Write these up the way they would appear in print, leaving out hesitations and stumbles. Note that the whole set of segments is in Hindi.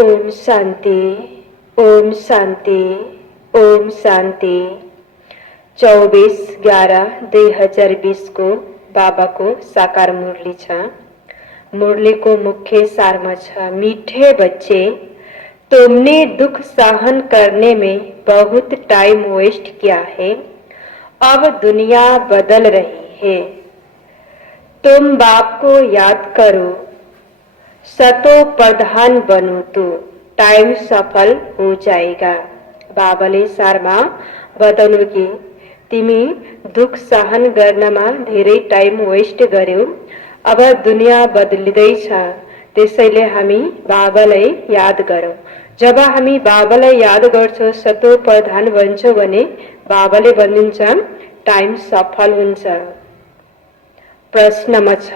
ओम शांति, ओम शांति, ओम शांति। 24/11/2020 को बाबा को साकार मुरली छ। मुरली को मुख्य सारमा छ, मीठे बच्चे, तुमने दुख सहन करने में बहुत टाइम वेस्ट किया है। अब दुनिया बदल रही है। तुम बाप को याद करो, सतो प्रधान बनो तो टाइम सफल हो जाएगा। बाबाले सारमा बताउनु कि तिमी दुख सहन गर्नमा धेरै टाइम वेस्ट गर्यौ, अब दुनिया बदलिँदैछ, त्यसैले हामी बाबालाई याद गरौँ। जब हामी बाबालाई याद गर्छौँ, सतो प्रधान बन्छौँ भने बाबाले भन्नुहुन्छ टाइम सफल हुन्छ। प्रश्नमा छ,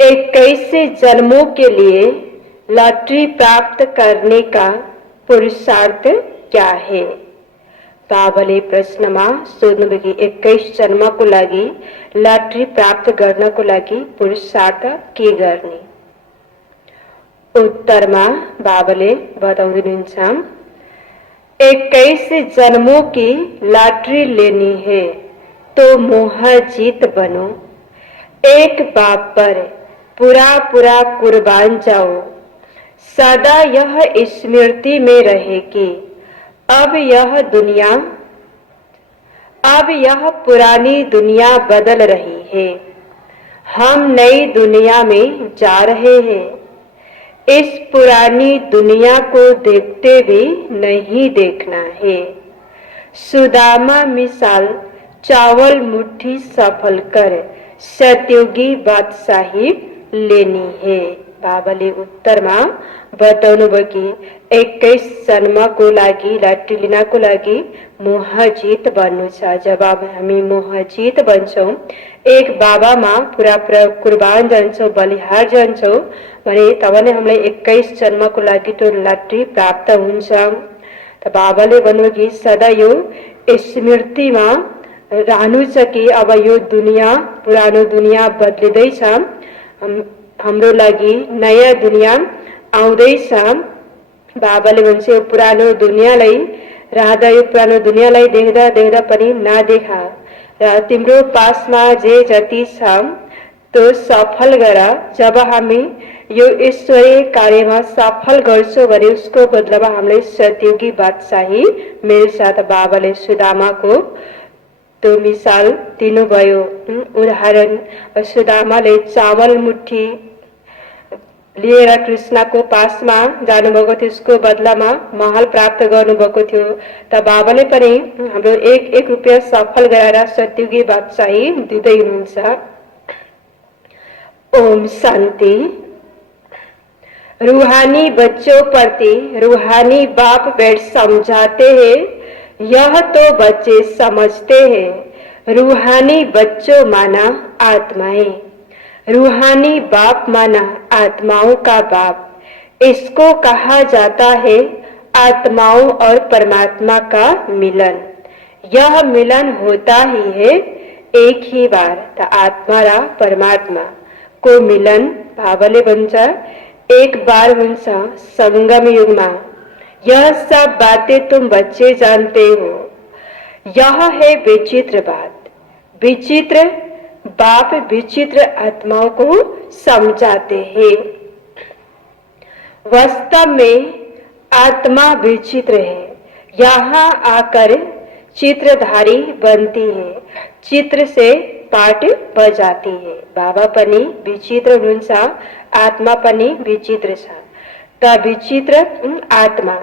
21 जन्मों के लिए लॉटरी प्राप्त करने का पुरुषार्थ क्या है? बाबाले प्रश्नमा सोध्नुभयो कि 21 जन्मको लागि लॉटरी प्राप्त गर्नको लागि पुरुषार्थ के गर्ने? उत्तरमा बाबाले बताउनुहुन्छ, 21 जन्मों की लॉटरी लेनी है तो मोह जीत बनो। एक बाप पर पूरा कुर्बान जाओ। सदा यह स्मृति में रहे कि अब यह पुरानी दुनिया बदल रही है। हम नई दुनिया में जा रहे हैं। इस पुरानी दुनिया को देखते भी नहीं देखना है। सुदामा मिसाल चावल मुट्ठी सफल कर सत्युगी बादशाही लेनी है। बाबाले उत्तरमा बताउनुभयो कि 21 जन्मको लागि लट्टी लिनको लागि मोहजित बन्नु छ। जब हामी मोहजित बन्छौँ, एक बाबामा पुरा कुर्बान जान्छौँ, बलिहार जान्छौँ भने तब नै हामीलाई 21 जन्मको लागि त्यो लट्टी प्राप्त हुन्छ। त बाबाले भन्नुभयो कि सदा यो स्मृतिमा रहनु छ कि अब यो दुनिया, पुरानो दुनिया बदलिँदैछ, हाम्रो लागि नयाँ दुनिया आउँदैछ। बाबाले भन्छ यो पुरानो दुनियाँलाई रहँदा, यो पुरानो दुनियाँलाई देख्दा देख्दा पनि नदेखा र तिम्रो पासमा जे जति छ त्यो सफल गर। जब हामी यो ईश्वरीय कार्यमा सफल गर्छौँ भने उसको बदलामा हामीलाई सतयुगी बादशाही मिल्छ। त बाबाले सुदामाको त्यो मिसाल दिनुभयो, उदाहरण। सुदामाले चावल मुट्ठी लिएर कृष्णको पासमा जानुभएको थियो, उसको बदलामा महल प्राप्त गर्नुभएको थियो। त बाबाले पनि हाम्रो एक रुपियाँ सफल गराएर सतयुगी बादशाही दिँदै हुनुहुन्छ। ओम शांति। रूहानी बच्चों प्रति रूहानी बाप बैठ समझाते हैं, यह तो बच्चे समझते हैं। रूहानी बच्चों माना आत्माएं, रूहानी बाप माना आत्माओं का बाप। इसको कहा जाता है आत्माओं और परमात्मा का मिलन। यह मिलन होता ही है एक ही बार। त आत्मा र परमात्मा को मिलन बाबाले भन्छ एक बार हुन्छ संगम युगमा। यह सब बातें तुम बच्चे जानते हो। यह है विचित्र बात। विचित्र बाप विचित्र आत्माओं को समझाते हैं। वास्तव में आत्मा विचित्र है, यहाँ आकर चित्रधारी बनती है, चित्र से पाठ बजाती है। बाबा पनि विचित्र हुनुहुन्छ, आत्मा पनि विचित्र छ। त विचित्र आत्मा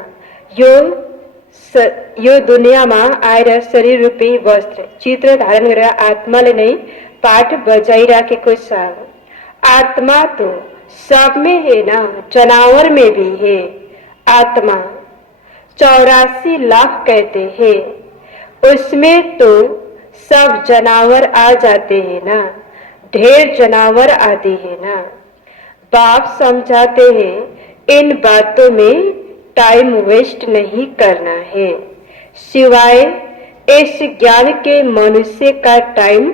यो दुनियाँमा आएर शरीर रूपी वस्त्र चित्र धारण गरेर आत्माले नै पाठ बजाइराखेको छ। आत्मा तो सब में है ना, जनावर में भी है। आत्मा 84 लाख कहते हैं, उसमें तो सब जनावर आ जाते हैं ना, ढेर जनावर आते हैं ना। बाप समझाते हैं इन बातों में टाइम वेस्ट नहीं करना है। सिवाय इस ज्ञान के मनुष्य का टाइम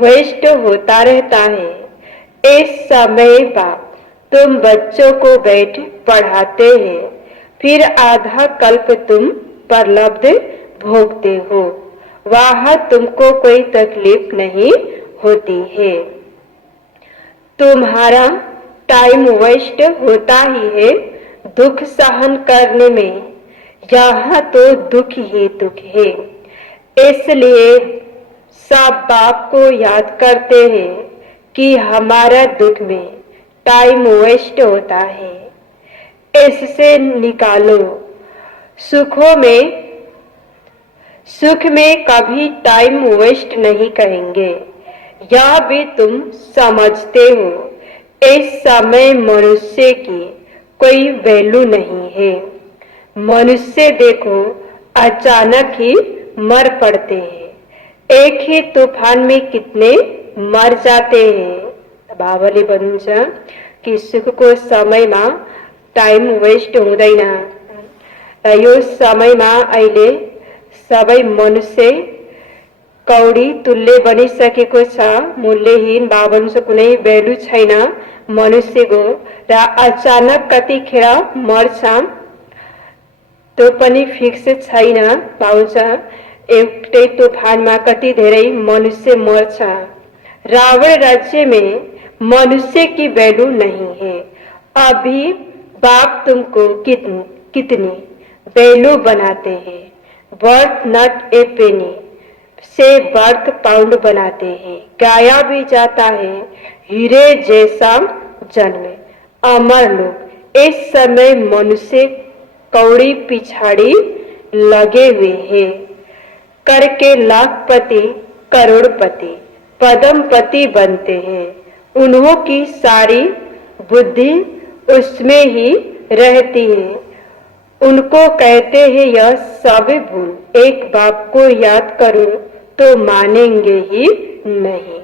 वेस्ट होता रहता है। इस समय बाप तुम बच्चों को बैठ पढ़ाते हैं, फिर आधा कल्प तुम प्रलब्ध भोगते हो, वहां तुमको कोई तकलीफ नहीं होती है। तुम्हारा टाइम वेस्ट होता ही है दुख सहन करने में, यहाँ तो दुख ही दुख है। इसलिए सब बाप को याद करते हैं कि हमारा दुख में टाइम वेस्ट होता है, इससे निकालो। सुख में कभी टाइम वेस्ट नहीं करेंगे, यह भी तुम समझते हो। इस समय मनुष्य की कोई वैल्यू नहीं है। मनुष्य देखो अचानक ही मर पड़ते हैं, एक ही तूफान में कितने मर जाते हैं। बाबाले भन्नुहुन्छ कि सुखको समयमा टाइम वेस्ट हुँदैन। यो समयमा अहिले सबै मनुष्य कौडी तुल्य बनिसकेको छ, मूल्यहीन। बाबा कुनै भ्यालु छैन मनुष्यको, र अचानक कतिखेर मर्छ त्यो पनि फिक्स छैन। बाबा एउटै तूफानमा कति धेरै मनुष्य मर्छ। रावण राज्य में मनुष्य की वैल्यू नहीं है। अभी बाप तुमको कितनी वैल्यू बनाते हैं। वर्थ नॉट ए पेनी से वर्थ पाउंड बनाते हैं। गाया भी जाता है हीरे जैसा जन्म अमर लोग। इस समय मनुष्य कौड़ी पिछाड़ी लगे हुए हैं, करके लाखपति करोड़पति पदमपति बनते हैं। उन्हों की सारी बुद्धि उसमें ही रहती है। उनको कहते हैं यह सब भूल, एक बाप को याद करो तो मानेंगे ही नहीं।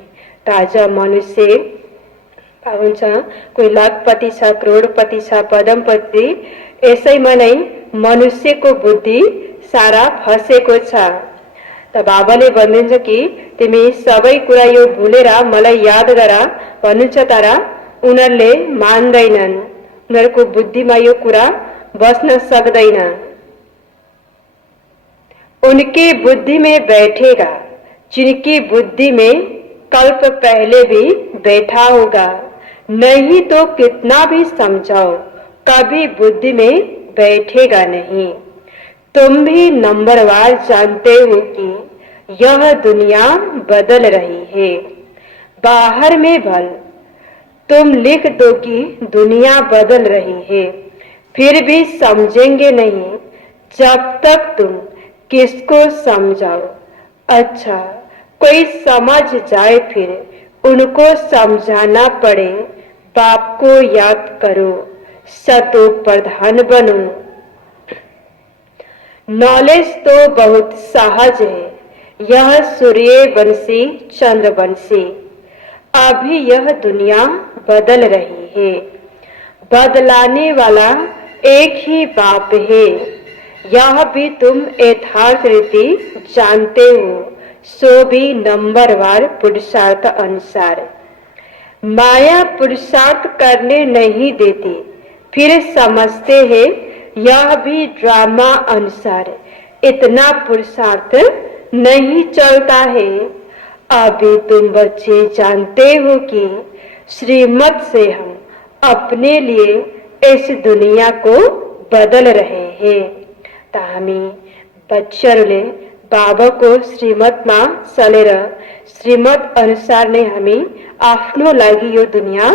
ताजा मनुष्य हुन्छ, कोही लाखपति छ, करोडपति छ, पदमपति, यसैमा नै मनुष्यको बुद्धि सारा फसेको छ। त बाबाले भन्नुहुन्छ कि तिमी सबै कुरा यो भुलेर मलाई याद गर भन्नुहुन्छ, तर उनीहरूले मान्दैनन्। उनीहरूको बुद्धिमा यो कुरा बस्न सक्दैन। उनकी बुद्धि में बैठेगा जिनकी बुद्धि में कल्प पहले भी बैठा होगा। नहीं तो कितना भी समझाओ कभी बुद्धि में बैठेगा नहीं। तुम भी नंबरवार जानते हो कि यह दुनिया बदल रही है। बाहर में भल तुम लिख दो कि दुनिया बदल रही है, फिर भी समझेंगे नहीं जब तक तुम किसको समझाओ। अच्छा, कोई समझ जाए फिर उनको समझाना पड़े। बाप को याद करो, सतो प्रधान बनो। नॉलेज तो बहुत सहज है, यह सूर्यवंशी चंद्रवंशी। अभी यह दुनिया बदल रही है, बदलाने वाला एक ही बाप है। यह भी तुम यथार्थ रीति जानते हो, सो भी नंबरवार पुरुषार्थ अनुसार। माया पुरुषार्थ करने नहीं देती, फिर समझते हैं यह भी ड्रामा अनुसार। इतना पुरुषार्थ नहीं चलता है। अभी तुम बच्चे जानते हो कि श्रीमत से हम अपने लिए इस दुनिया को बदल रहे हैं। त हामी बच्चहरूले बाबाको श्रीमतमा चलेर श्रीमत अनुसार नै हामी आफ्नो लागि यो दुनिया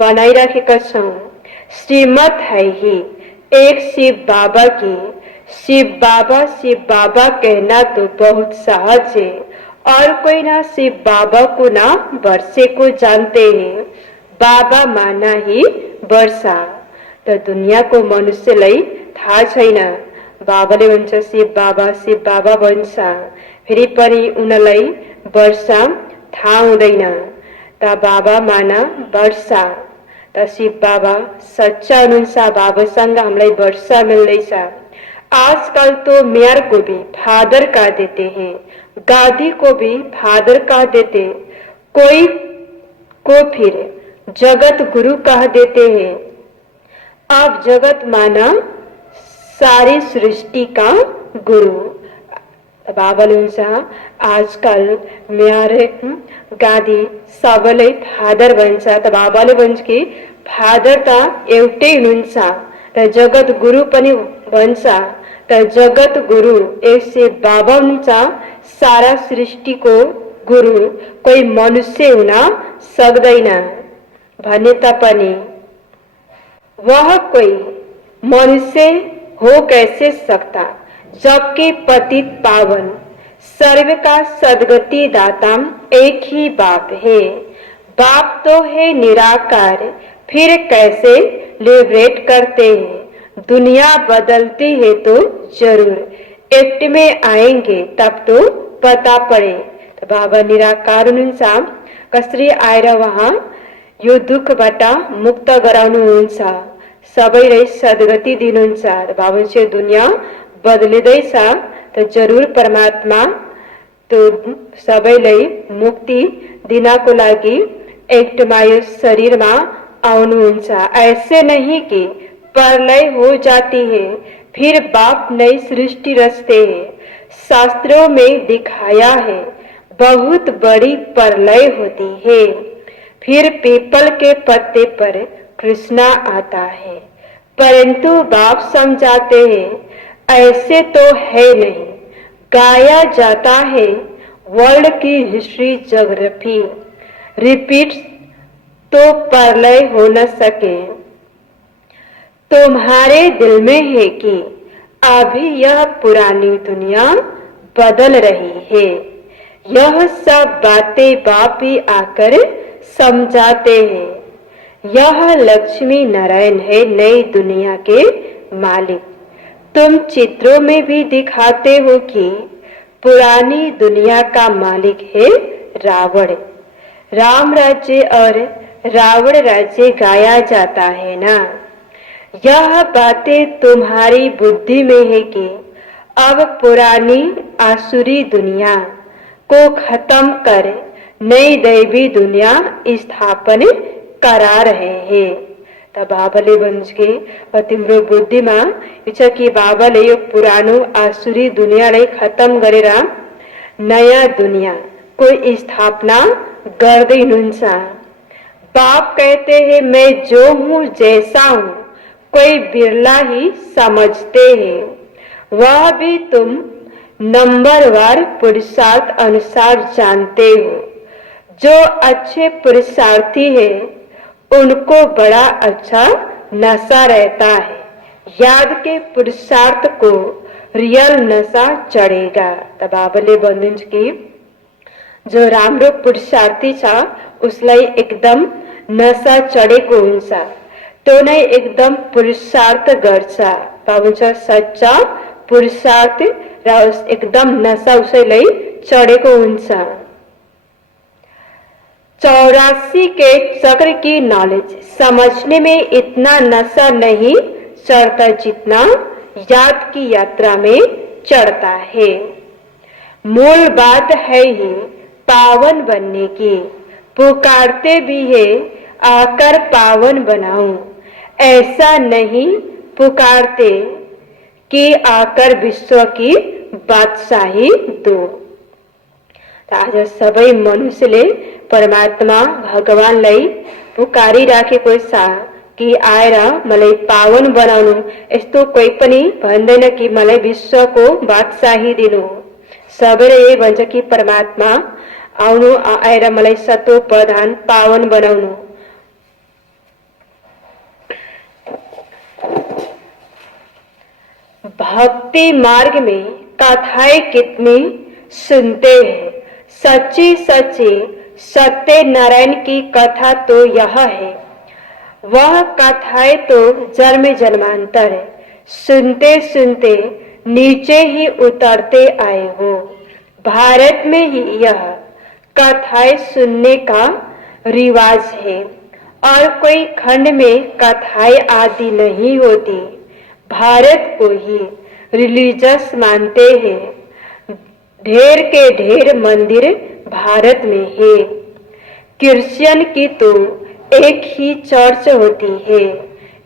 बनाइराखेका छौं। श्रीमत है ही एक शिव बाबा की। शिव बाबा कहना तो बहुत सहज है, और कोई ना शिव बाबा को ना वर्षे को जानते हैं। बाबा माना ही वर्षा। त दुनिया को मनुष्यलाई थाहा छैन। बाबाले भन्छ शिव बाबा भन्छ, फेरि पनि उनलाई वर्षा थाहा हुँदैन। त बाबा माना वर्षा। त शिव बाबा सच्चा हुनुहुन्छ, बाबासँग हामीलाई वर्षा मिल्दैछ। आजकल तो मेयर को भी फादर कह देते हैं, गादी को भी फादर कह देते, कोई को फिर जगत गुरु कह देते हैं। अब जगत माना सारी सृष्टि का गुरु। बाबाले आजकल म्यारे गादी सबैले फादर भन्छ। त बाबाले भन्छ कि फादर त एउटै हुनुहुन्छ र जगत गुरु पनि भन्छ। त जगत गुरु यसै बाबा हुनुहुन्छ, सारा सृष्टिको गुरु। कोही मनुष्य हुन सक्दैन भने तापनि वह कोई मनुष्य हो कैसे सकता, जबकि पतित पावन सर्व का सदगति दाता एक ही बाप है। बाप तो है निराकार, फिर कैसे लिबरेट करते हैं। दुनिया बदलती है तो जरूर एक्ट में आएंगे, तब तो पता पड़े। तो बाबा निराकार हुनुहुन्छ, कसरी आएर वहाँ यो दुःखबाट मुक्त गराउनुहुन्छ, सबैलाई सद्गति दिनुहुन्छ। बाबा चाहिँ दुनिया बदलिँदैछ त जरूर परमात्मा तो सबैलाई मुक्ति दिनको लागि एक्टमा यो शरीरमा आउनुहुन्छ। ऐसे नहीं कि प्रलय हो जाती है फिर बाप नई सृष्टि रचते हैं। शास्त्रों में दिखाया है बहुत बड़ी प्रलय होती है, फिर पीपल के पत्ते पर कृष्णा आता है। परंतु बाप समझाते हैं ऐसे तो है नहीं। गाया जाता है वर्ल्ड की हिस्ट्री ज्योग्राफी रिपीट्स तो प्रलय हो न सके। तुम्हारे दिल में है कि अभी यह पुरानी दुनिया बदल रही है। यह सब बातें बाप ही आकर समझाते हैं। यह लक्ष्मी नारायण है नई दुनिया के मालिक। तुम चित्रों में भी दिखाते हो कि पुरानी दुनिया का मालिक है रावण। राम राज्य और रावण राज्य गाया जाता है ना। यह बातें तुम्हारी बुद्धि में है कि अब पुरानी आसुरी दुनिया को खत्म कर नई दैवी दुनिया स्थापन करा रहे हैं। त बाबाले भन्छ कि तिम्रो बुद्धिमा यो छ कि बाबाले यो पुरानो आसुरी दुनियाँलाई खत्म गरेर नयाँ दुनिया को स्थापना गर्दै हुनुहुन्छ। बाप कहते हैं मैं जो हूँ जैसा हूँ कोई बिरला ही समझते हैं। वह भी तुम नंबरवार पुरुषार्थ अनुसार जानते हो। जो अच्छे पुरुषार्थी है उनको बड़ा अच्छा नशा रहता है। याद के पुरुषार्थ को रियल नशा चढ़ेगा। त बाबाले भन्नुहुन्छ कि जो राम्रो पुरुषार्थी छ उसलाई एकदम नशा चढेको हुन्छ, त्यो नै एकदम पुरुषार्थ गर्छ। भन्छ सच्चा पुरुषार्थ र एकदम नशा उसैलाई चढेको हुन्छ। 84 के चक्र की नॉलेज समझने में इतना नशा नहीं चढ़ता जितना याद की यात्रा में चढ़ता है। मूल बात है ही पावन बनने की। पुकारते भी है आकर पावन बनाऊं, ऐसा नहीं पुकारते कि आकर विश्व की बादशाही दो। आज सबै मनुष्यले परमात्मा भगवानलाई पुकारिराखेको छ कि आएर मलाई पावन बनाउनु। यस्तो कोही पनि भन्दैन कि मलाई विश्वको बादशाही दिनु। सबैले यही भन्छ कि परमात्मा आउनु, आएर मलाई सतो प्रधान पावन बनाउनु। भक्ति मार्ग में कथाएं कितनी सुनते हैं। सच्ची सच्ची सत्य नारायण की कथा तो यह है। वह कथाएं तो जन्म जन्मांतर है। सुनते सुनते नीचे ही उतरते आए हो। भारत में ही यह कथाएं सुनने का रिवाज है और कोई खंड में कथाएं आदि नहीं होती। भारत को ही रिलीजियस मानते हैं। ढेर के ढेर मंदिर भारत में है। क्रिश्चियन की तो एक ही चर्च होती है।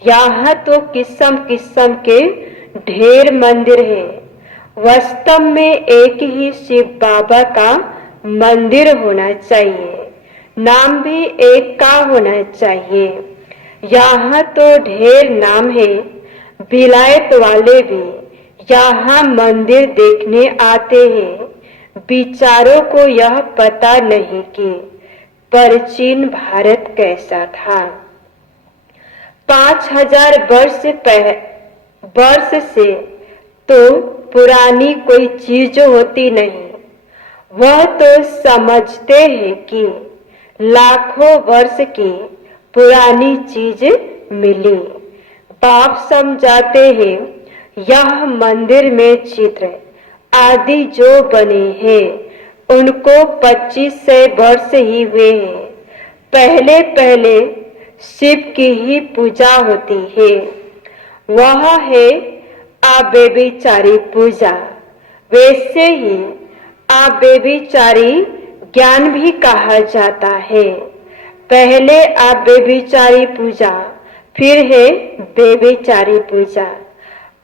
यहाँ तो किस्म किस्म के ढेर मंदिर है। वास्तव में एक ही शिव बाबा का मंदिर होना चाहिए, नाम भी एक का होना चाहिए। यहाँ तो ढेर नाम है, विलायत वाले भी यहाँ मंदिर देखने आते हैं। विचारों को यह पता नहीं कि प्राचीन भारत कैसा था। 5000 वर्ष से तो पुरानी कोई चीज होती नहीं। वह तो समझते हैं कि लाखों वर्ष की पुरानी चीज मिली। बाप समझाते हैं यह मंदिर में चित्र आदि जो बने हैं उनको 2500 वर्ष ही हुए हैं। पहले पहले शिव की ही पूजा होती है, वह है अव्यभिचारी पूजा। वैसे ही अव्यभिचारी ज्ञान भी कहा जाता है। पहले अव्यभिचारी पूजा, फिर है व्यभिचारी पूजा।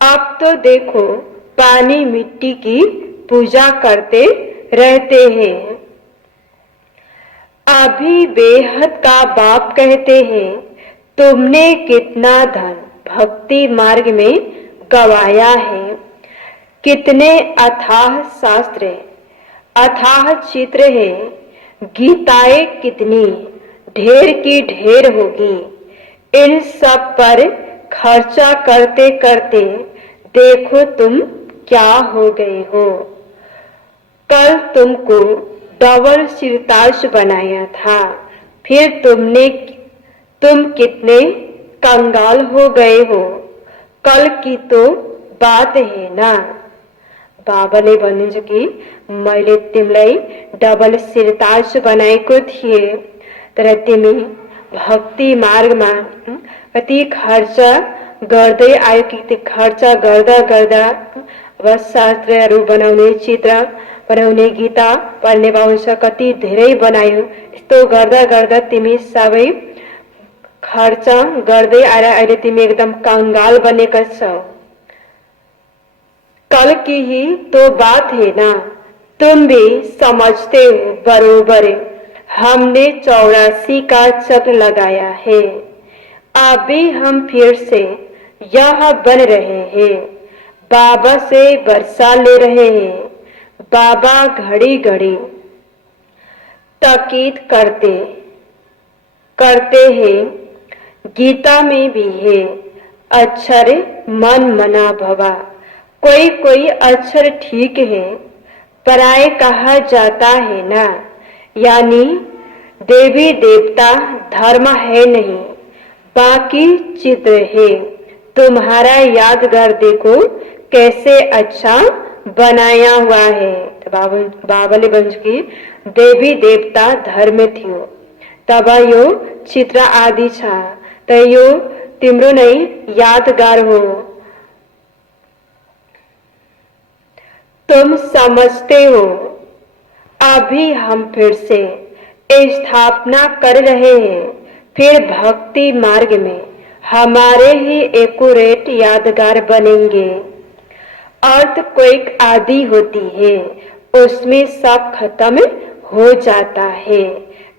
अब तो देखो पानी मिट्टी की पूजा करते रहते हैं। अभी बेहद का बाप कहते हैं तुमने कितना धन भक्ति मार्ग में गवाया है। कितने अथाह शास्त्र, अथाह चित्र है। गीताएं कितनी ढेर की ढेर होगी। इन सब पर खर्चा करते करते देखो तुम क्या हो गए हो। कल तुमको डबल सिरताज बनाया था, फिर तुम कितने कंगाल हो गए हो। कल की तो बात है ना। बाबाले भन्नुहुन्छ कि मैले तिमीलाई डबल सिरताज बनाएको थिएँ, तर तिमी भक्ति मार्गमा कति खर्च गर्दै आयो कि त्यो खर्च गर्दा गर्दा अब शास्त्रहरू बनाउने, चित्र बनाउने, गीता पढ्ने बाहुन्छ कति धेरै बनायो। यस्तो गर्दा गर्दा तिमी सबै खर्च गर्दै आएर अहिले तिमी एकदम कंगाल बनेका छौ। कल की ही तो बात है ना। तुम भी समझते हो बरोबर। हमने 84 का चक्र लगाया है। अभी हम फिर से यहाँ बन रहे हैं। बाबा से वर्षा ले रहे हैं। बाबा घड़ी घड़ी ताकीद करते हैं। गीता में भी है अक्षर मन मना भवा। कोई कोई अक्षर ठीक है, पराये कहा जाता है ना। यानी देवी देवता धर्म है नहीं, बाकी चित्र है। तुम्हारा यादगार देखो कैसे अच्छा बनाया हुआ है। तो बाबाले भन्नुहुन्छ कि देवी देवता धर्म थियो, तब यो चित्र आदि छ, त यो तिम्रो नै यादगार हो। तुम समझते हो। अभी हम फिर से स्थापना कर रहे हैं। फिर भक्ति मार्ग में हमारे ही एक्यूरेट यादगार बनेंगे। अर्थक्वेक आदि होती है, उसमें सब खत्म हो जाता है।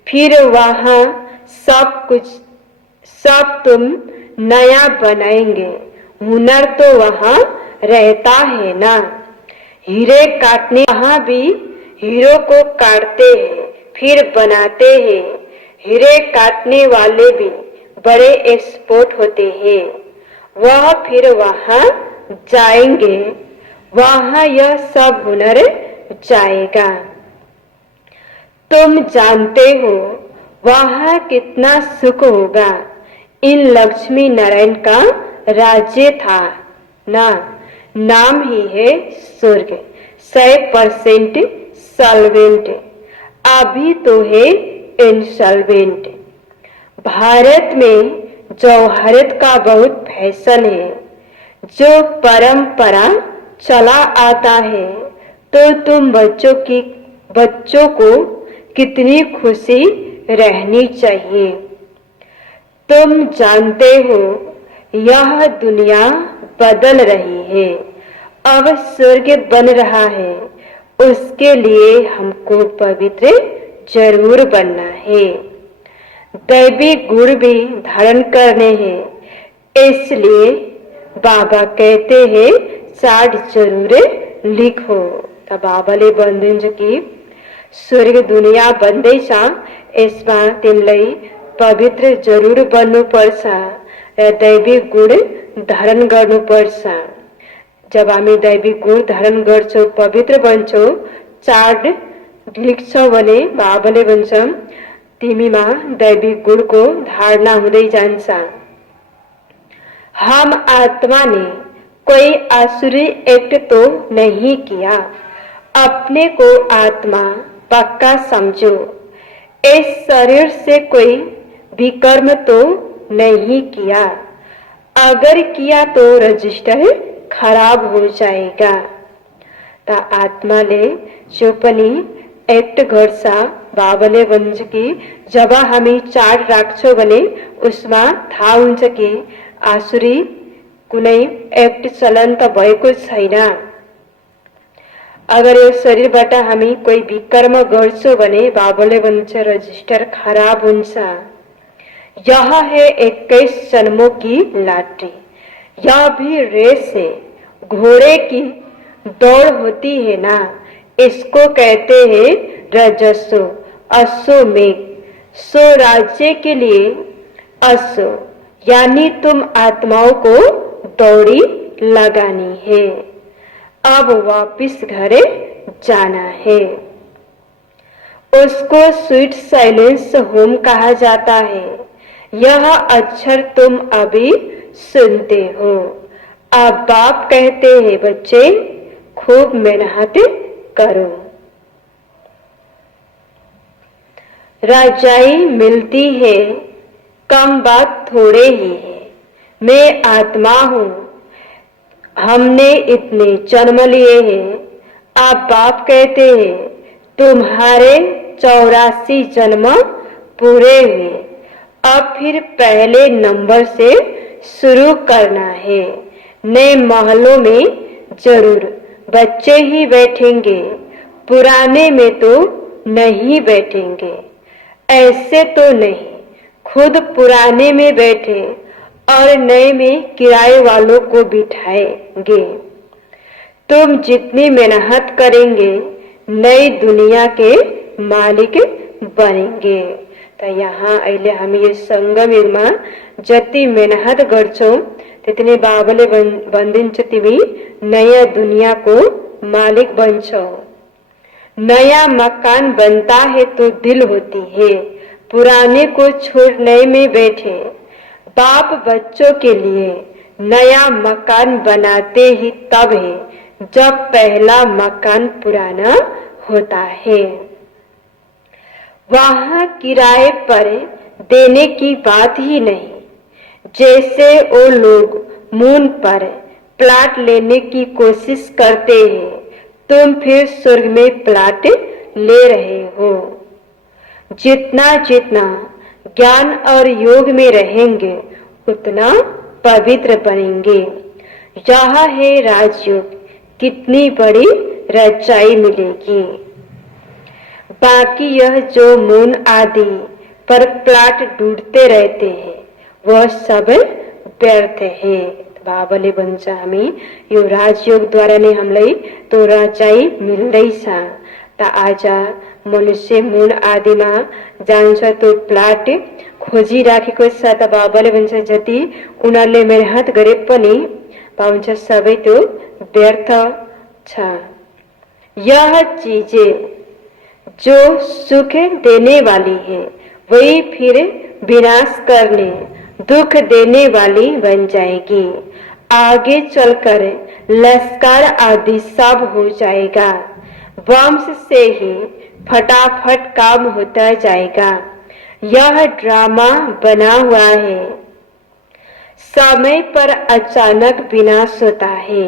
फिर वहाँ सब तुम नया बनाएंगे। हुनर तो वहाँ रहता है ना। हीरे काटने वहाँ भी हीरो को काटते हैं फिर बनाते हैं। हीरे काटने वाले भी बड़े एक्सपर्ट होते हैं। वह फिर वहाँ जाएंगे, वहाँ यह सब हुनर जाएगा। तुम जानते हो वहाँ कितना सुख होगा। इन लक्ष्मी नारायण का राज्य था ना। नाम ही है स्वर्ग। 100% सॉल्वेंट, अभी तो है इंसॉल्वेंट। भारत में जौहरत का बहुत फैशन है। जो परंपरा चला आता है तो तुम बच्चों को कितनी खुशी रहनी चाहिए। तुम जानते हो यह दुनिया बदल रही है, अब स्वर्ग बन रहा है, उसके लिए हमको पवित्र जरूर बनना है। दैवी गुण भी धारण करने हैं, इसलिए बाबा कहते हैं चार्ट जरूर लिखो। तो बाबाले बंदिन्छ कि स्वर्ग दुनिया बन्दैछ, यसमा तिमीलाई पवित्र जरूर बन्नुपर्छ र दैवी गुण धारण गर्नुपर्छ। जब हामी दैवी गुण धारण गर्छौं, पवित्र बन्छौं, चार्ट लेख्छौं भने बाबाले भन्छन् तिमीमा दैवी गुणको धारणा हुँदै जान्छ। हम आत्मा ने कोई आसुरी एक्ट तो नहीं किया, अपने को आत्मा पक्का समझो। इस शरीर से कोई विकर्म तो नहीं किया, अगर किया तो रजिस्टर खराब हो जाएगा। त आत्माले जो पनि एक्ट गर्छ, बाबाले भन्छ कि जब हामी चार्ट राख्छौं भने उसमा थाहा हुन्छ कि आसुरी कुनै एक्ट चलन त भएको छैन। अगर यो शरीरबाट हामी कोही विकर्म गर्छौं भने बाबाले भन्छ रजिस्टर खराब हुन्छ। यह है 21 जन्मों की लॉटरी, यह भी रेस है, घोड़े की दौड़ होती है ना, इसको कहते हैं रजस्व अश्वमेघ। सो राज्य के लिए अश्व यानी तुम आत्माओं को दौड़ी लगानी है, अब वापिस घरे जाना है। उसको स्वीट साइलेंस होम कहा जाता है। यह अक्षर तुम अभी सुनते हो। अब बाप कहते हैं बच्चे खूब मेहनत करो। राजाई मिलती है, कम बात थोड़े ही है। मैं आत्मा हूँ, हमने इतने जन्म लिए हैं। आप बाप कहते हैं तुम्हारे 84 जन्म पूरे हुए, अब फिर पहले नंबर से शुरू करना है। नए महलों में जरूर बच्चे ही बैठेंगे, पुराने में तो नहीं बैठेंगे। ऐसे तो नहीं, खुद पुराने में बैठे और नए में किराए वालों को बिठाएंगे। तुम जितनी मेहनत करेंगे नई दुनिया के मालिक बनेंगे। तो यहाँ अहिले हामी यो संगम युगमा जति मेहनत गर्छौं त्यति बाबाले भनिदिन्छ तिमी नयाँ दुनियाको मालिक बन्छौ। नया मकान बनता है तो दिल होती है, पुराने को छोड़ नए में बैठे। बाप बच्चों के लिए नया मकान बनाते ही तब है जब पहला मकान पुराना होता है। वहां किराए पर देने की बात ही नहीं। जैसे वो लोग मून पर प्लाट लेने की कोशिश करते हैं, तुम फिर स्वर्ग में प्लाट ले रहे हो। जितना जितना ज्ञान और योग में रहेंगे उतना पवित्र बनेंगे। यह है राजयोग, कितनी बड़ी रचाई मिलेगी। बाकी यह जो मून आदि पर प्लाट ढूंढते रहते हैं वह सब व्यर्थ है। बाबाले भन्छ हामी यो राजयोगद्वारा नै हामीलाई तो रचाई मिल्दैछ। त आज मनुष्य मून आदिमा जान्छ तो प्लाट खोजिराखेको छ। त बाबाले भन्छ जति उनीहरूले मेहनत गरे पनि पाउँछ सबै त्यो व्यर्थ छ। यह चीजें जो सुख देने वाली है वही फिर विनाश करने दुख देने वाली बन जाएगी। आगे चलकर लश्कर आदि सब हो जाएगा। वंश से ही फटाफट काम होता जाएगा। यह ड्रामा बना हुआ है, समय पर अचानक विनाश होता है,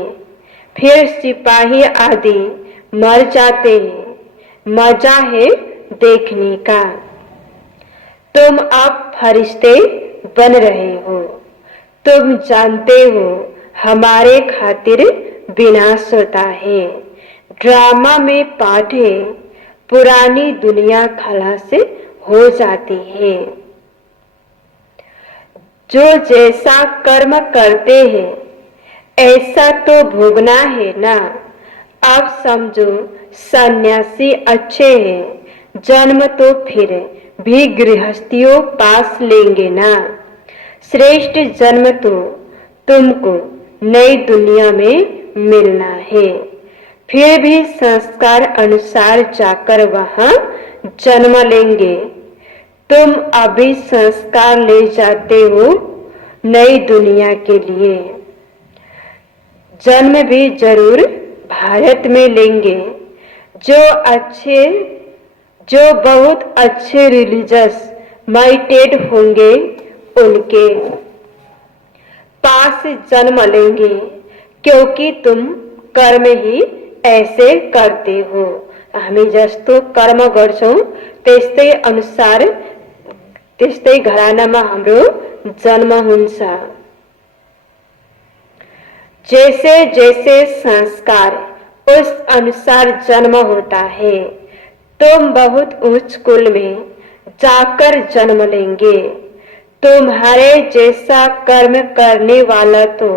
फिर सिपाही आदि मर जाते हैं। मजा है देखने का। तुम अब फरिश्ते बन रहे हो। तुम जानते हो हमारे खातिर विनाश होता है। ड्रामा में पाठ है, पुरानी दुनिया खलास हो जाती है। जो जैसा कर्म करते हैं ऐसा तो भोगना है ना। अब समझो सन्यासी अच्छे हैं, जन्म तो फिर भी गृहस्थियों पास लेंगे ना। श्रेष्ठ जन्म तो तुमको नई दुनिया में मिलना है, फिर भी संस्कार अनुसार जाकर वहां जन्म लेंगे। तुम अभी संस्कार ले जाते हो नई दुनिया के लिए। जन्म भी जरूर भारत में लेंगे। जो बहुत अच्छे रिलीजियस माइंडेड होंगे उनके पास जन्म लेंगे, क्योंकि तुम कर्म ही ऐसे करते हो। हामी जस्तो कर्म गर्छौं त्यस्तै अनुसार त्यस्तै घरानामा हाम्रो जन्म हुन्छ। जैसे जैसे संस्कार उस अनुसार जन्म होता है। तुम बहुत उच्च कुल में जाकर जन्म लेंगे। तुम्हारे जैसा कर्म करने वाला तो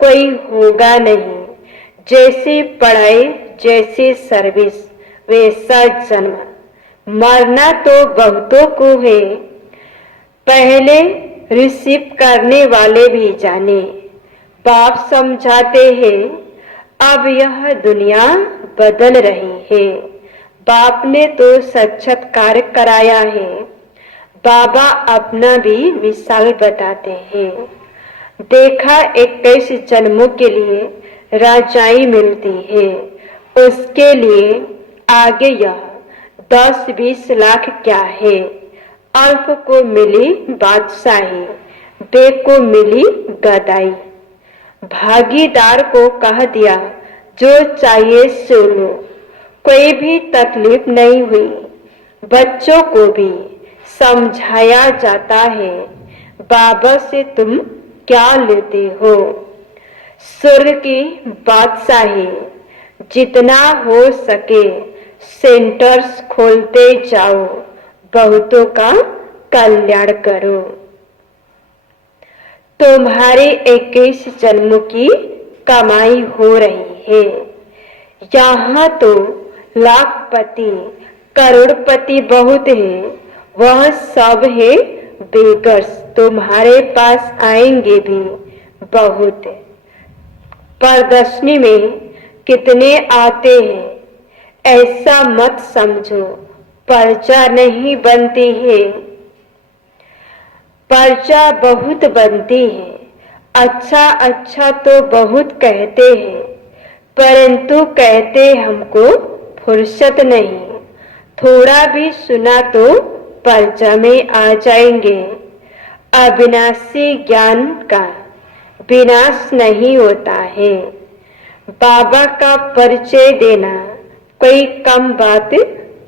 कोई होगा नहीं। जैसी पढ़ाई जैसी सर्विस वैसा जन्म। मरना तो बहुतों को है, पहले रिसीव करने वाले भी जाने। बाप समझाते हैं अब यह दुनिया बदल रही है। बाप ने तो साक्षात्कार कराया है। बाबा अपना भी मिसाल बताते हैं। देखा 21 जन्मों के लिए राजाई मिलती है, उसके लिए आगे यह 10-20 लाख क्या है। अल्प को मिली बादशाही, बे को मिली गदाई। भागीदार को कह दिया जो चाहिए सो लो, कोई भी तकलीफ नहीं हुई। बच्चों को भी समझाया जाता है, बाबा से तुम क्या लेते हो। स्वर्ग की बादशाही, जितना हो सके सेंटर्स खोलते जाओ, बहुतों का कल्याण करो। तुम्हारी 21 जन्मों की कमाई हो रही है। यहाँ तो लाखपति करोड़पति बहुत है, वह सब है बेगर्स। तुम्हारे पास आएंगे भी बहुत। प्रदर्शनी में कितने आते हैं ऐसा मत समझो, पर्चा नहीं बनती है। पर्चा बहुत बनती है। अच्छा अच्छा तो बहुत कहते हैं, परंतु कहते हमको फुर्सत नहीं। थोड़ा भी सुना तो पर्चा में आ जाएंगे। अविनाशी ज्ञान का विनाश नहीं होता है। बाबा का परिचय देना कोई कम बात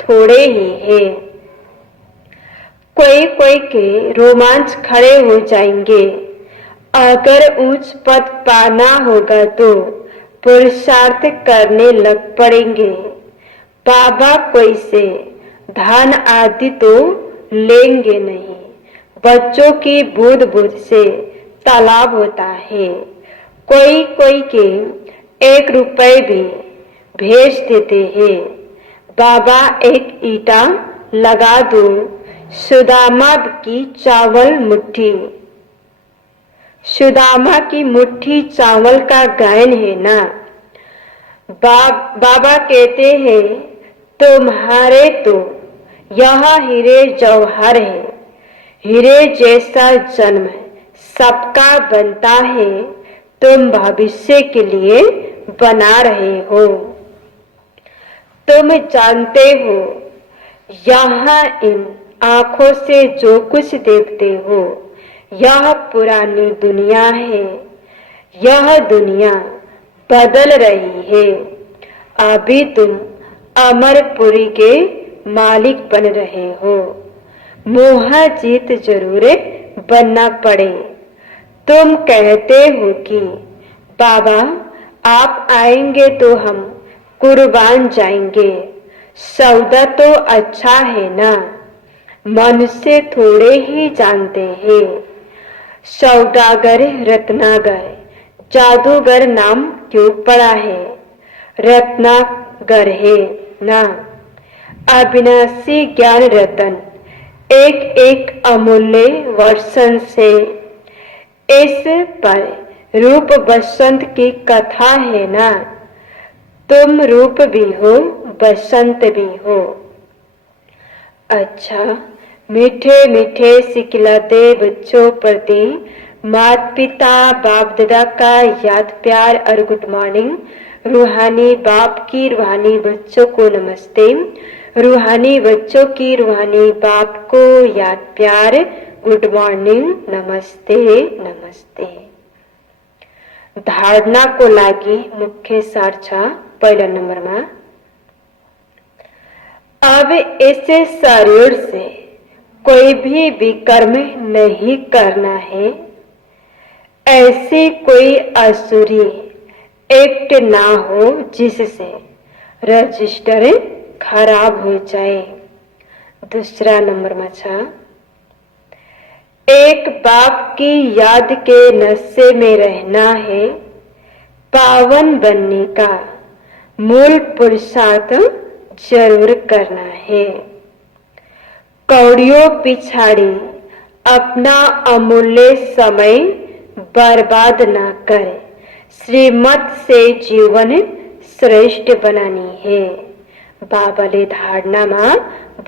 थोड़े ही है। कोई कोई के रोमांच खड़े हो जाएंगे। अगर उच्च पद पाना होगा तो पुरुषार्थ करने लग पड़ेंगे। बाबा कोई से धन आदि तो लेंगे नहीं। बच्चों की बुद्ध बुद्ध से तालाब होता है। कोई कोई के 1 रुपए भी भेज देते हैं। बाबा एक ईटा लगा दो, सुदामा की चावल मुट्ठी। सुदामा की मुट्ठी चावल का गायन है ना। बाबा कहते हैं तुम्हारे तो यह हीरे जौहर है। हीरे जैसा जन्म सबका बनता है, तुम भविष्य के लिए बना रहे हो। तुम जानते हो यहाँ इन आंखों से जो कुछ देखते हो यह पुरानी दुनिया है। यह दुनिया बदल रही है। अभी तुम अमरपुरी के मालिक बन रहे हो। मोह जीत जरूर बनना पड़े। तुम कहते हो कि बाबा आप आएंगे तो हम कुर्बान जाएंगे। सौदा तो अच्छा है ना, मन से थोड़े ही जानते हैं। सौदागर रत्नागर, जादूगर नाम क्यों पड़ा है? रत्नागर है ना, अविनाशी ज्ञान रतन, एक एक अमूल्य वर्षन से इस पर रूप बसंत की कथा है ना। तुम रूप भी हो, बसंत भी हो। अच्छा, मीठे मीठे सिखलाते बच्चों प्रति माता पिता बाप दादा का याद प्यार और गुड मॉर्निंग। रूहानी बाप की रूहानी बच्चों को नमस्ते। रूहानी बच्चों की रूहानी बाप को याद प्यार गुड मॉर्निंग, नमस्ते नमस्ते। धारणा को लागी मुख्य सार छा पहला नंबर में। अब इस शरीर से कोई भी विकर्म नहीं करना है। ऐसी कोई आसुरी एक्ट ना हो जिससे रजिस्टर खराब हो जाए। दूसरा नंबर में छा, एक बाप की याद के नशे में रहना है। पावन बनने का मूल पुरुषार्थ जरूर करना है। कौड़ियों पिछाड़ी अपना अमूल्य समय बर्बाद न करे। श्रीमत से जीवन श्रेष्ठ बनानी है। बाबाले धारणामा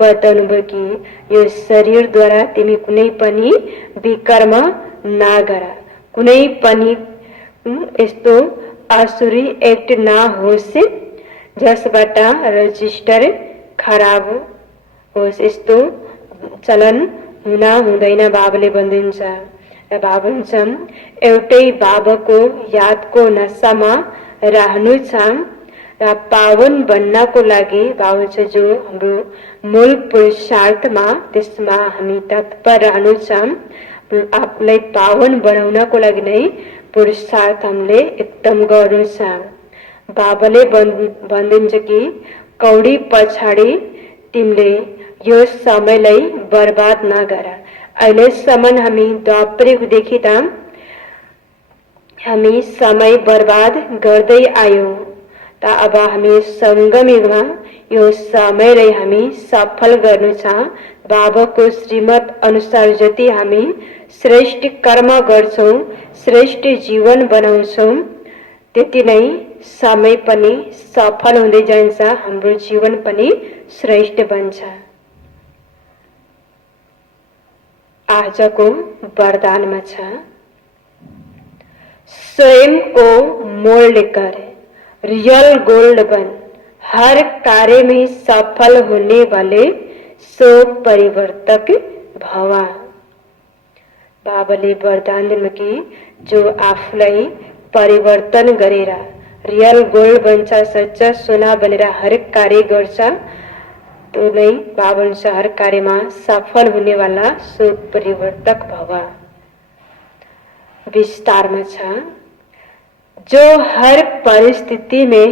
बताउनुभयो कि यो शरीर द्वारा तिमी कुनै पनि विकर्म नगर, कुनै पनि यस्तो आसुरी एक्ट नहोस् जसबाट रजिस्टर खराब होस्। यस्तो चलन हुन हुँदैन बाबाले भन्नुहुन्छ। र बाबा भन्छन् एउटै बाबाको यादको नशामा रहनु छ र पावन बन्नको लागि बाबा छ जो हाम्रो मूल पुरुषार्थमा त्यसमा हामी तत्पर रहनु छ। आफूलाई पावन बनाउनको लागि नै पुरुषार्थ हामीले एकदम गर्नु छ। बाबाले भन्दिन्छ कि कौडी पछाडि तिमीले यो समयलाई बर्बाद नगर। अहिलेसम्म हामी द्वापर युगदेखि त हामी समय बर्बाद गर्दै आयौं। त अब हामी संगम युगमा यो समयलाई हामी सफल गर्नु छ। बाबाको श्रीमत अनुसार जति हामी श्रेष्ठ कर्म गर्छौं, श्रेष्ठ जीवन बनाउँछौं, त्यति नै समय पनि सफल हुँदै जान्छ, हाम्रो जीवन पनि श्रेष्ठ बन्छ। आजको वरदानमा छ, स्वयं को मोल्ड कर रियल गोल्ड बन। हर कार्य में सफल होने वाले सो परिवर्तक भवा। बाबाले वरदान दिनु कि जो आफूलाई परिवर्तन गरेर रियल गोल्ड बन्छ, सच्चा सोना बनेर हर कार्य गर्छ, तो नै बाबा भन्छ हर कार्यमा सफल हुनेवाला सो परिवर्तक भवा। विस्तारमा छ, जो हर परिस्थिति में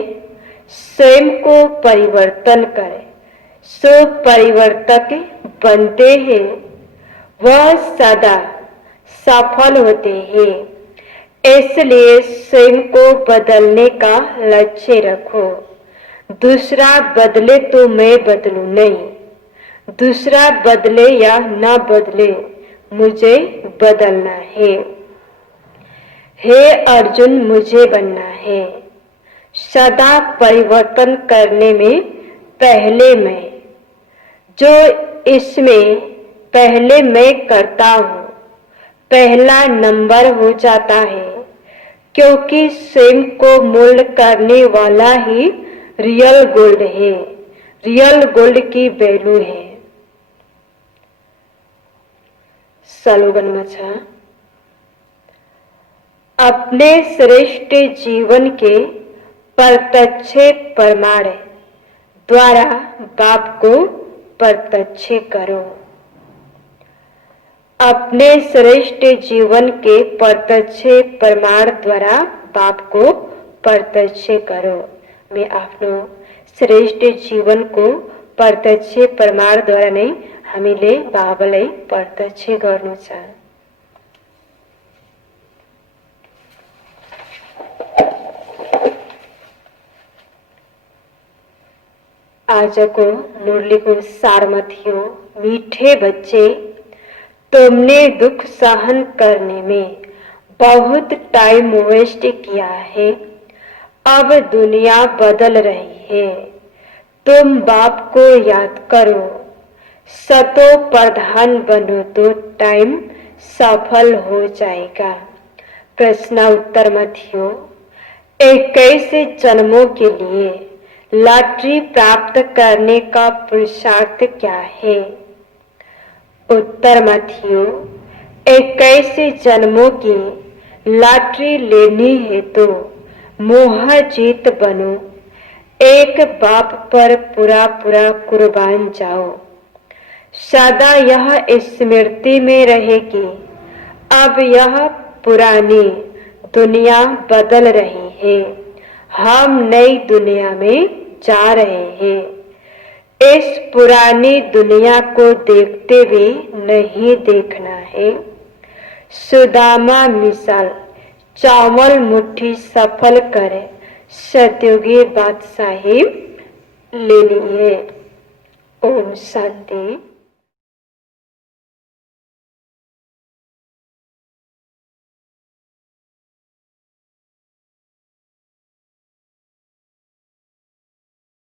स्वयं को परिवर्तन करे सो परिवर्तक बनते हैं, वह सदा सफल होते हैं। इसलिए स्वयं को बदलने का लक्ष्य रखो। दूसरा बदले तो मैं बदलूं नहीं, दूसरा बदले या न बदले मुझे बदलना है। हे अर्जुन, मुझे बनना है। सदा परिवर्तन करने में पहले मैं, जो इसमें पहले मैं करता हूँ, पहला नंबर हो जाता है, क्योंकि स्वयं को मोल्ड करने वाला ही रियल गोल्ड है। रियल गोल्ड की वैल्यू है। स्लोगन में छ, अपने श्रेष्ठ जीवन के प्रत्यक्ष प्रमाण द्वारा बाप को प्रत्यक्ष करो। अपने श्रेष्ठ जीवन के प्रत्यक्ष प्रमाण द्वारा बाप को प्रत्यक्ष करो। मैं आपनो श्रेष्ठ जीवन को प्रत्यक्ष प्रमाण द्वारा नै हामीले बाबालाई प्रत्यक्ष गर्नु छ। आजको मुरलीको सारमा थियो, मीठे बच्चे, तुमने दुख सहन करने में बहुत टाइम वेस्ट किया है। अब दुनिया बदल रही है, तुम बाप को याद करो। सतो प्रधान बनो तो टाइम सफल हो जाएगा। प्रश्न उत्तर में थियो, 21 जन्मों के लिए लॉटरी प्राप्त करने का पुरुषार्थ क्या है? उत्तर में थियो, 21 जन्मों की लॉटरी लेनी है तो मोह जीत बनो, एक बाप पर पूरा पूरा कुर्बान जाओ। सदा यह स्मृति में रहे कि अब यह पुरानी दुनिया बदल रही है, हम नई दुनिया में जा रहे हैं। इस पुरानी दुनिया को देखते हुए नहीं देखना है। सुदामा मिसाल चावल मुट्ठी सफल करे सत्योगी बादशाही लेनी है। ओम शांति।